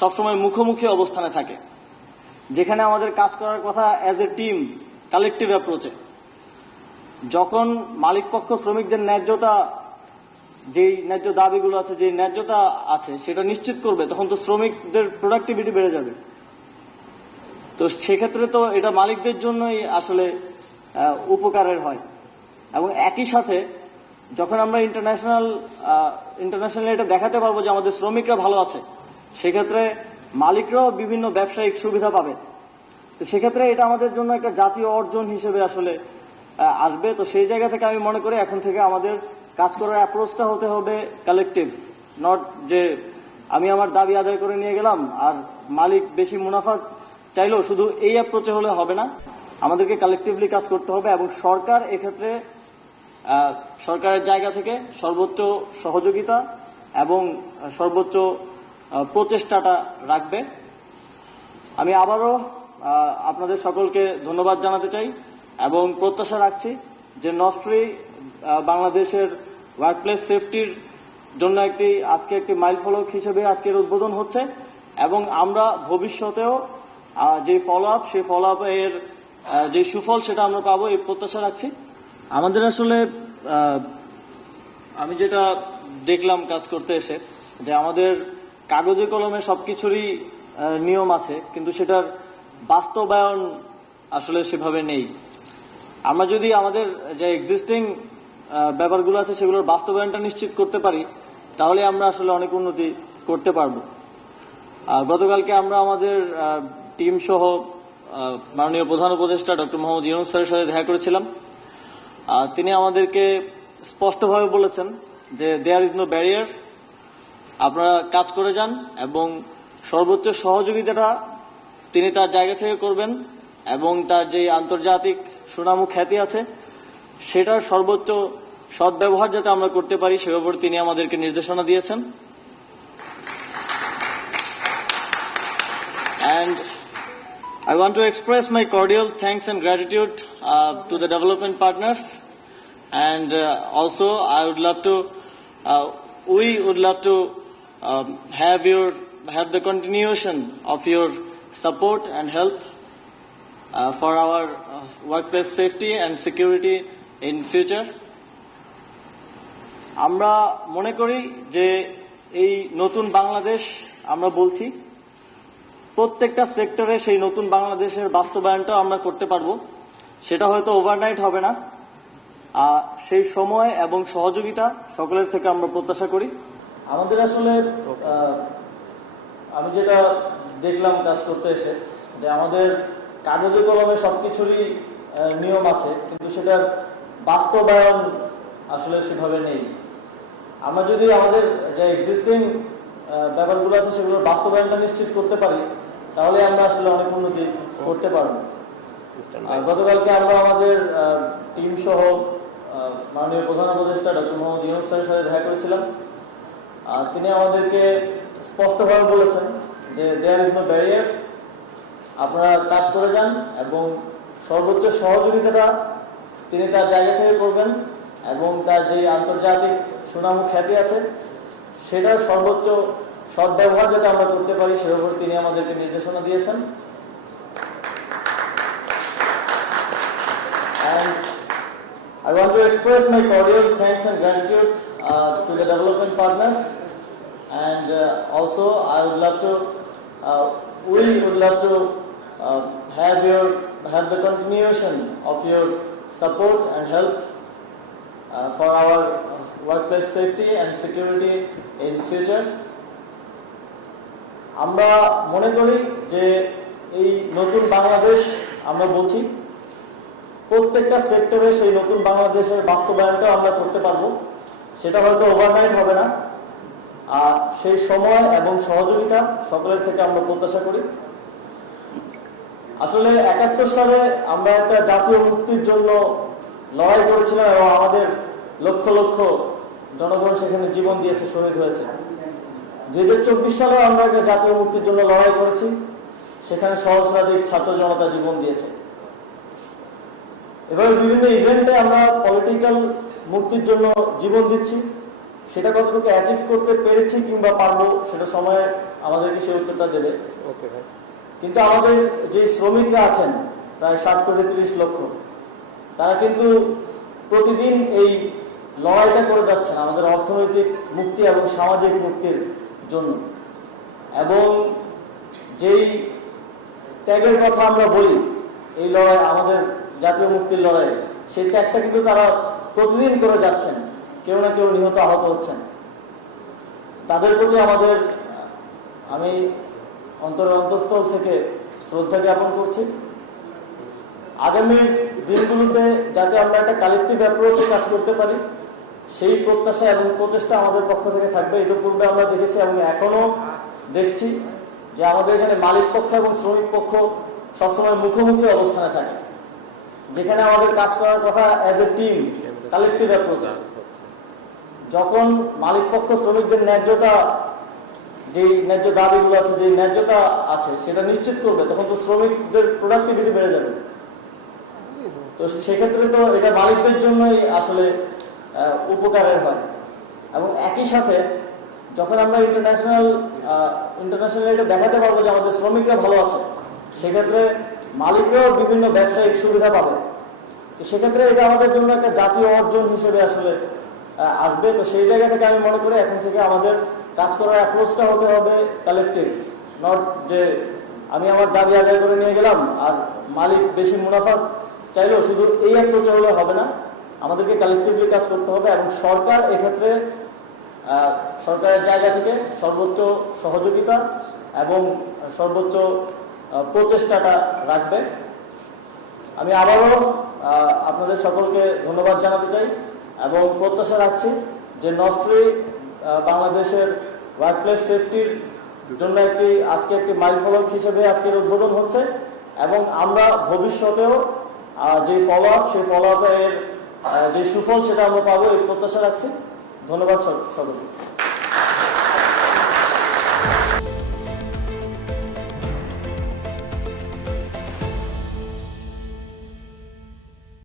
সবসময় মুখোমুখি অবস্থানে থাকে। যেখানে আমাদের কাজ করার কথা অ্যাজ এ টিম কালেকটিভ অ্যাপ্রোচে যখন মালিক পক্ষ শ্রমিকদের ন্যায্যতা, যেই ন্যায্য দাবিগুলো আছে যে ন্যায্যতা আছে, সেটা নিশ্চিত করবে, তখন তো শ্রমিকদের প্রোডাক্টিভিটি বেড়ে যাবে। তো সেক্ষেত্রে তো এটা মালিকদের জন্যই আসলে উপকারের হয়। এবং একই সাথে যখন আমরা ইন্টারন্যাশনাল ইন্টারন্যাশনালি এটা দেখাতে পারব যে আমাদের শ্রমিকরা ভালো আছে সেক্ষেত্রে মালিকরাও বিভিন্ন ব্যবসায়িক সুবিধা পাবে। তো সেক্ষেত্রে এটা আমাদের জন্য একটা জাতীয় অর্জন হিসেবে আসলে আসবে। তো সেই জায়গা থেকে আমি মনে করি এখন থেকে আমাদের কাজ করার অ্যাপ্রোচটা হতে হবে কালেকটিভ নট যে আমি আমার দাবি আদায় করে নিয়ে গেলাম আর মালিক বেশি মুনাফা চাইলেও শুধু এই অ্যাপ্রোচে হলে হবে না। আমাদেরকে কালেকটিভলি কাজ করতে হবে এবং সরকার এক্ষেত্রে সরকারের জায়গা থেকে সর্বোচ্চ সহযোগিতা এবং সর্বোচ্চ প্রচেষ্টাটা রাখবে। আমি আবারও আপনাদের সকলকে ধন্যবাদ জানাতে চাই এবং প্রত্যাশা রাখছি যে নস্ট্রি বাংলাদেশের ওয়ার্কপ্লেস সেফটির জন্য একটি, আজকে একটি মাইল ফলক হিসেবে আজকের উদ্বোধন হচ্ছে এবং আমরা ভবিষ্যতেও যে ফলো আপ সেই ফলো আপ এর যে সুফল সেটা আমরা পাবো, এই প্রত্যাশা রাখছি। আমাদের আসলে আমি যেটা দেখলাম কাজ করতে এসে, যে আমাদের কাগজে কলমে সবকিছুরই নিয়ম আছে, কিন্তু সেটার বাস্তবায়ন আসলে সেভাবে নেই। আমরা যদি আমাদের যে এক্সিস্টিং ব্যাপারগুলো আছে সেগুলোর বাস্তবায়নটা নিশ্চিত করতে পারি, তাহলে আমরা আসলে অনেক উন্নতি করতে পারব। গতকালকে আমরা আমাদের টিম সহ মাননীয় প্রধান উপদেষ্টা ডক্টর মোহাম্মদ ইউনুস স্যারের সাথে দেখা করেছিলাম। তিনি আমাদেরকে স্পষ্টভাবে বলেছেন যে দেয়ার ইজ নো ব্যারিয়ার আপনারা কাজ করে যান এবং সর্বোচ্চ সহযোগিতাটা তিনি তার জায়গা থেকে করবেন এবং তার যে আন্তর্জাতিক সুনাম খ্যাতি আছে, সেটার সর্বোচ্চ সদ্ব্যবহার যাতে আমরা করতে পারি, সে ব্যাপারে তিনি আমাদেরকে নির্দেশনা দিয়েছেন। And I want to express my cordial thanks and gratitude to the development partners and also I would love to we would love to um, have your, have the continuation of your support and help uh, for our uh, workplace safety and security in future. আমরা মনে করি যে এই নতুন বাংলাদেশ আমরা বলছি। প্রত্যেকটা সেক্টরে সেই নতুন বাংলাদেশের বাস্তবায়নটা আমরা করতে পারব। সেটা হয়তো ওভারনাইট হবে না। সেই সময় এবং সহযোগিতা সকলের থেকে আমরা প্রত্যাশা করি। আমাদের আসলে আমি যেটা দেখলাম কাজ করতে এসে যে আমাদের কাগজে কলমে সবকিছুরই আহ, নিয়ম আছে কিন্তু সেটার বাস্তবায়ন আসলে সেভাবে নেই। আমরা যদি আমাদের যে এক্সিস্টিং ব্যাপারগুলো আছে সেগুলোর বাস্তবায়নটা নিশ্চিত করতে পারি তাহলে আমরা আসলে অনেক উন্নতি করতে পারব। গতকালকে আমরা আমাদের টিম সহ মাননীয় প্রধান উপদেষ্টা ডক্টর মোহাম্মদ ইউনুস স্যারের সাথে দেখা করেছিলাম। তিনি আমাদেরকে স্পষ্টভাবে বলেছেন যে দেয়ার ইজ নো ব্যারিয়ার আপনারা কাজ করে যান এবং সর্বোচ্চ সহযোগিতাটা তিনি তার জায়গা থেকে করবেন এবং তার যে আন্তর্জাতিক সুনাম খ্যাতি আছে সেটার সর্বোচ্চ সদ্ব্যবহার যাতে আমরা করতে পারি সে ব্যাপারে তিনি আমাদেরকে নির্দেশনা দিয়েছেন And I want to express my cordial thanks and gratitude uh, to the development partners. And uh, also, I would love to, uh, we would love to uh, have your, have the continuation of your support and help uh, for our workplace safety and security in future. আমরা মনে করি যে এই নতুন বাংলাদেশ আমরা বলছি প্রত্যেকটা সেক্টরে সেই নতুন বাংলাদেশের বাস্তবায়নটা আমরা করতে পারব সেটা হয়তো ওভারনাইট হবে না আর সেই সময় এবং সহযোগিতা সকলের থেকে আমরা প্রত্যাশা করি। আসলে একাত্তর সালে আমরা একটা জাতীয় মুক্তির জন্য লড়াই করেছিলাম এবং আমাদের লক্ষ লক্ষ জনগণ সেখানে জীবন দিয়েছে, শহীদ হয়েছে। দুই হাজার চব্বিশ সালে আমরা একটা জাতীয় মুক্তির জন্য লড়াই করেছি, সেখানে সহস্রাধিক ছাত্র জনতা জীবন দিয়েছে। এভাবে বিভিন্ন ইভেন্টে আমরা পলিটিক্যাল মুক্তির জন্য জীবন দিচ্ছি। সেটা কতটুকু অ্যাচিভ করতে পেরেছি কিংবা পারব সেটা সময়ের আমাদেরকে সেই উত্তরটা দেবে। ওকে ভাই। কিন্তু আমাদের যে শ্রমিকরা আছেন প্রায় ষাট কোটি তিরিশ লক্ষ তারা কিন্তু প্রতিদিন এই লড়াইটা করে যাচ্ছেন আমাদের অর্থনৈতিক মুক্তি এবং সামাজিক মুক্তির জন্য। এবং যেই ত্যাগের কথা আমরা বলি এই লড়াই আমাদের জাতীয় মুক্তির লড়াই সেই ত্যাগটা কিন্তু তারা প্রতিদিন করে যাচ্ছেন। কেউ না কেউ নিহত আহত হচ্ছেন। তাদের প্রতি আমাদের, আমি অন্তরের অন্তঃস্থল থেকে শ্রদ্ধা জ্ঞাপন করছি। আগামী দিনগুলোতে যাতে আমরা একটা কালেকটিভ অ্যাপ্রোচে কাজ করতে পারি, সেই প্রত্যাশা এবং প্রচেষ্টা আমাদের পক্ষ থেকে থাকবে। ইতিপূর্বে আমরা দেখেছি এবং এখনও দেখছি যে আমাদের এখানে মালিক পক্ষ এবং শ্রমিক পক্ষ সবসময় মুখোমুখি অবস্থানে থাকে। যেখানে আমাদের কাজ করার কথা as a team collective approach যখন মালিক পক্ষ শ্রমিকদের ন্যায্যতা, যেই ন্যায্য দাবিগুলো আছে যে ন্যায্যতা আছে, সেটা নিশ্চিত করবে, তখন তো শ্রমিকদের প্রোডাক্টিভিটি বেড়ে যাবে। তো সেক্ষেত্রে তো এটা মালিকদের জন্যই আসলে উপকারের হয়। এবং একই সাথে যখন আমরা ইন্টারন্যাশনাল ইন্টারন্যাশনাল এটা দেখাতে পারব যে আমাদের শ্রমিকরা ভালো আছে, সেক্ষেত্রে মালিকরাও বিভিন্ন ব্যবসায়িক সুবিধা পাবে। তো সেক্ষেত্রে এটা আমাদের জন্য একটা জাতীয় অর্জন হিসেবে আসলে আসবে। তো সেই জায়গা থেকে আমি মনে করি এখন থেকে আমাদের কাজ করার অ্যাপ্রোচটা হতে হবে কালেকটিভ নট যে আমি আমার দাবি আদায় করে নিয়ে গেলাম আর মালিক বেশি মুনাফা চাইলেও শুধু এই অ্যাপ্রোচে হলে হবে না। আমাদেরকে কালেকটিভলি কাজ করতে হবে এবং সরকার এক্ষেত্রে সরকারের জায়গা থেকে সর্বোচ্চ সহযোগিতা এবং সর্বোচ্চ প্রচেষ্টাটা রাখবে। আমি আবারও আপনাদের সকলকে ধন্যবাদ জানাতে চাই। এবং প্রত্যাশা রাখছি যে নস্ট্রি বাংলাদেশের ওয়ার্কপ্লেস সেফটির জন্য একটি, আজকে একটি মাইল ফলক হিসেবে আজকের উদ্বোধন হচ্ছে এবং আমরা ভবিষ্যতেও যে ফলো আপ সেই ফলো আপের যে সুফল সেটা আমরা পাবো, এই প্রত্যাশা রাখছি। ধন্যবাদ সক- সকলকে।